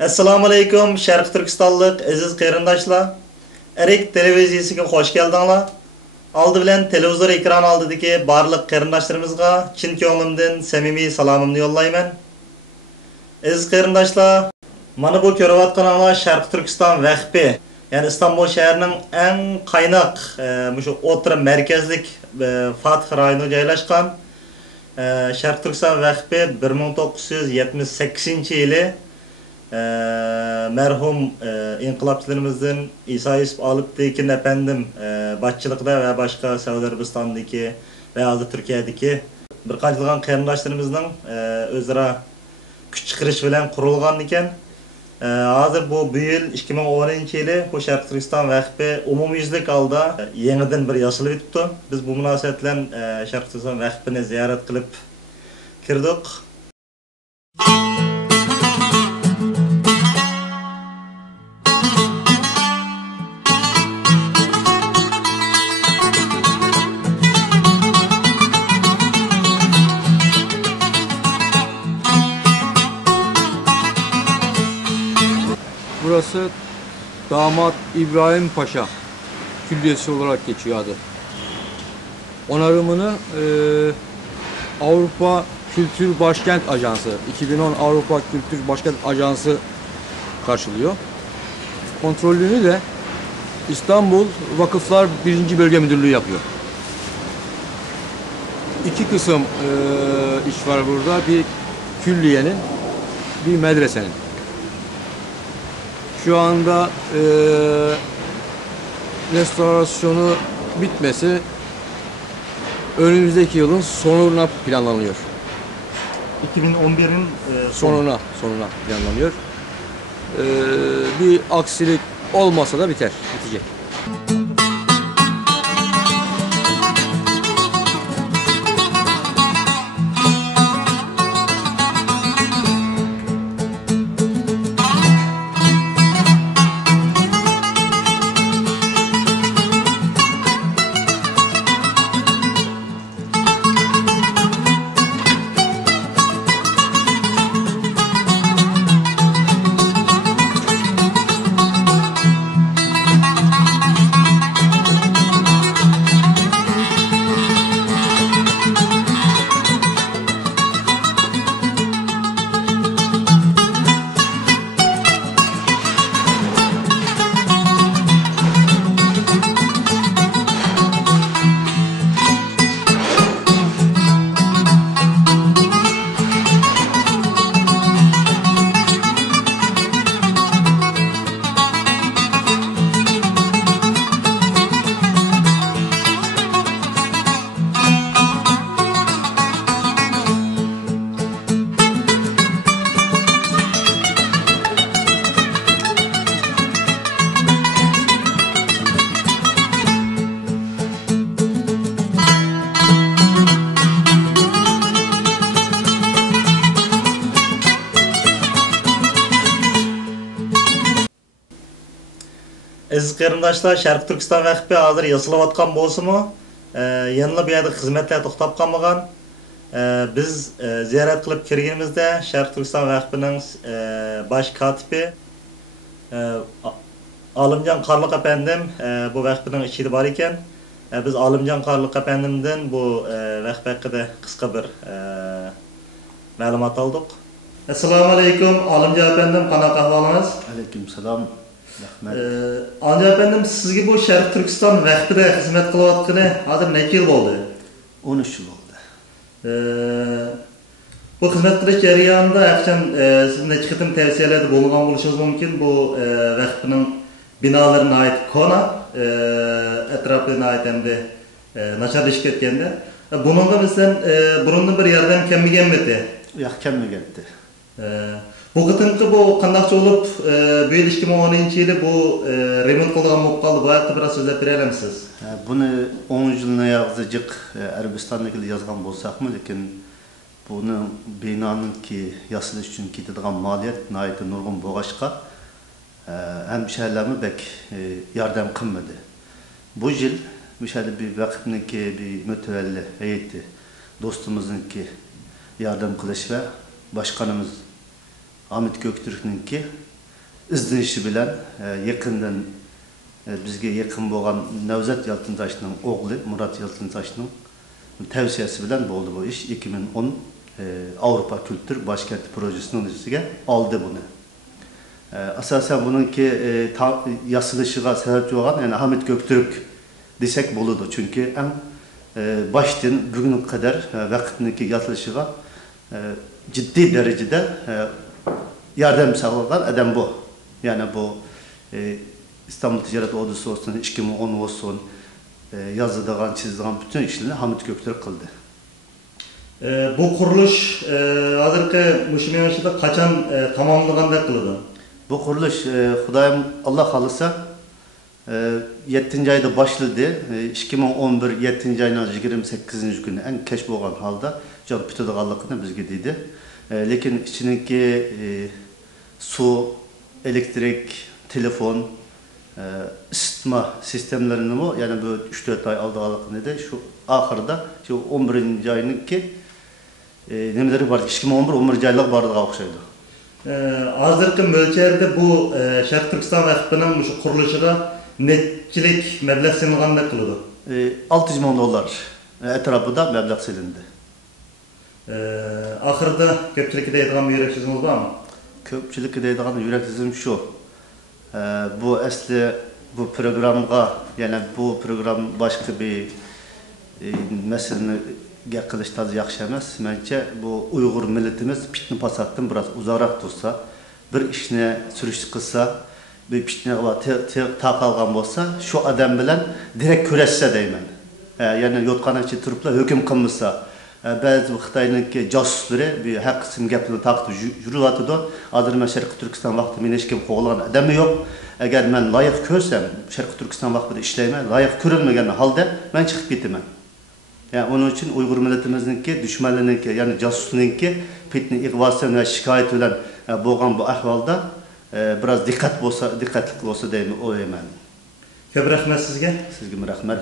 Assalomu alaykum, Sharq Turkistonlik aziz qarindoshlar. Erik televiziyasiga xoş geldinglar. Aldı bilen televizor ekran oldidagi barliq qarindoshlarimizga chin ko'nglimdan samimiy salomimni yo'llayman. Aziz qarindoshlar, mana bu ko'rayotganinglar Sharq Turkiston vaqfi, ya'ni Istanbul shahrining eng qaynoq, shu o'rta markazlik Fatih rayonida joylashgan Sharq Turkiston vaqfi 1978-yili merhum inqilobchilarimizdan İsa Yusuf Aliptekin efendim başçılıkta ve başka Suudi Arabistan'daki ve hozir Türkiye'deki bir qancha qarindoshlarımızning o'zaro kuch chiqarish bilan qurilgan ekan. Hozir bu yil 2010-yili bu Sharq Turkiston vaqfi umumyuzlik holda yangidan bir yosilib o'tibdi. Biz bu munosabat bilan Sharq Turkiston vaqfini ziyorat qilib kirdik. Burası Damat İbrahim Paşa Külliyesi olarak geçiyor adı. Onarımını Avrupa Kültür Başkent Ajansı, 2010 Avrupa Kültür Başkent Ajansı karşılıyor. Kontrolünü de İstanbul Vakıflar 1. Bölge Müdürlüğü yapıyor. İki kısım iş var burada. Bir külliyenin, bir medresenin. Şu anda restorasyonu bitmesi önümüzdeki yılın sonuna planlanıyor. 2011'in sonuna planlanıyor. Bir aksilik olmasa da bitecek. Aziz qarindoshlar, Sharq Turkiston vaqfi hozir yasilayotgan bo'lsa-mu, yanada bu yerda xizmatlar to'xtab qolmagan. Biz ziyorat qilib kirganimizda Sharq Turkiston vaqfining bosh kotibi Olimjon Qarliq efendim bu vaqfining ichida bor ekan. Biz Olimjon Qarliq efendimdan bu vaqf haqida qisqa bir ma'lumot oldik. Assalomu alaykum Olimjon efendim, qanaqa ahvolingiz? Aleyküm selam. Olimjon efendim, sizga bu Sharq Turkiston vaqfida xizmat qilayotgani hozir necha yil bo'ldi? 13 yıl oldu. Bu xizmat qilish jarayonida aqchon siz necha qitim tavsiyalarda bo'lgan bo'lishingiz mumkin. Bu vaqfning binolarına ait kona etrafına ait hem de naçarlışıp ketgende. Bununla bizden burundan bir yerden kemmigen miydi? Yok, kemmigendi. Bu kıtımkı bu kandakçı olup bu yıl 2010-yili bu remont kılgan bulup kaldı. Bu ayakta biraz sözler birelim siz. Bunu 10 yılına yazıcık Arabistan'daki yazgan bolsak mı? Lekin bunu binanın ki yasılış için kitadigan maliyet nayeti nurgun boğaşka hemşehrilerime pek yardım kılmadı. Bu yıl müşahede bir vakfının ki bir mütevelli heyeti dostumuzun ki yardım kılış ve başkanımız Hamit Göktürk'ninki izlenişi bilen yakından bizge yakın boğan Nevzat Yalçıntaş'ның oğlu Murat Yalçıntaş'ның tavsiyesi bilen oldu bu iş. 2010 Avrupa Kültür Başkenti Projesi'nin üstüge aldı bunu. Asasen bununki yasılışıga sebepçi olan yani Hamit Göktürk desek buludu. Çünkü en baştan bugüne kadar vakitindeki yasılışıga ciddi derecede yardım sağlayan adam bu. Yani bu İstanbul Ticaret Odası olsun, 2010 olsun, yazıdığan, çizdiğin bütün işlerini Hamit Göktürk kıldı. Bu kuruluş hazırki Muşimemiş'de kaçan tamamlığında kıldı? Bu kuruluş Xudayım Allah kalırsa 7. ayda başladı. 2011 7. ayının 28. günü en keş boğan halda canı pütüdüğanlıqını bizge deydi. Lekin içindeki su, elektrik, telefon, ısıtma sistemlerinin o yani bu 3-4 ay aldığanlıqını da şu ahırda şu 11. ayınınki nemeleri var? 2011 aylık bardığı okşaydı. Hazırki mölçerde bu Şarkı Türkistan Vakfı'nın kuruluşuna netçilik meblağ silinganda kıldı? 600 milyon dolar etrafı da meblağ silindi. Ahırda köpçülükte deydiğin bir yürek sözünüz var mı? Köpçülükte deydiğin yürek sözüm şu. Bu asli bu programga yani bu program başka bir meseleni qılıştaz yaxşı emas. Məncə bu Uyğur milletimiz pitni pasatdan biraz uzaqraq dursa, bir işini sürüş qılsa, bir pitni taqalğan bolsa, şu adam bilen direkt köləşsə deymen. Yani yotqan içi turupla höküm qılmasa, bazı Xitayning casusları bir haqq isim gapini taqtı yürülatıdı. Hazır mən Şərqi Türkistan vaxtı men heç kim qoğulğan adamı yox. Əgər mən layiq görsəm, Şərqi Türkistan vaxtında işləyəm, layiq görülməyən halda mən çıxıb getiməm. Yani onun için Uygur milletimizdeki, düşmanlarınki, yani casuslarınki fitne, ihvasyon ve şikayet olan boğan bu ahvalda biraz dikkatli olsa diyeyim o hemen. Köp rahmet sizge. Sizge rahmet.